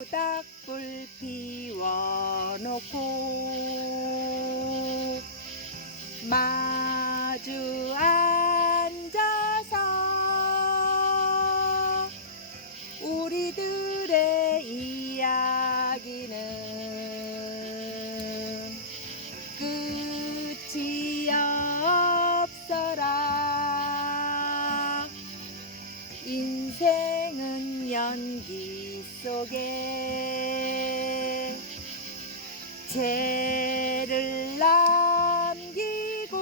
모닥불 피워놓고 마주 앉아서 우리들의 이야기는 끝이 없어라. 인생은 연기 속에 죄를 남기고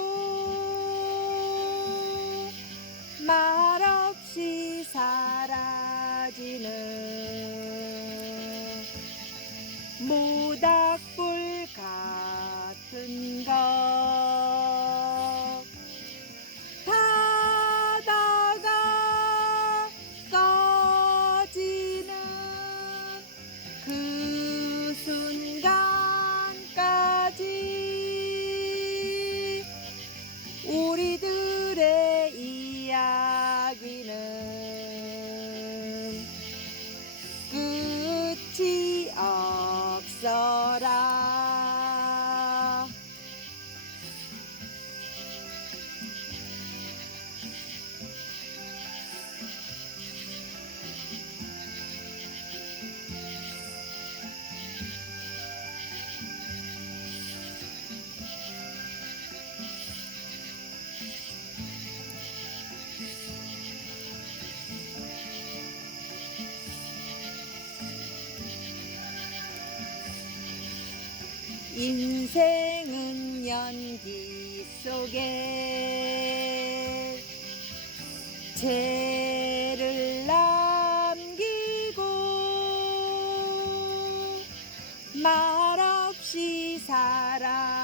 말없이 사라지는 모닥불 같은 것 타다가 꺼지는 그 순간까지 우리들의 이야기는 끝이 없어라. 인생은 연기 속에 죄를 남기고 말없이 사라지는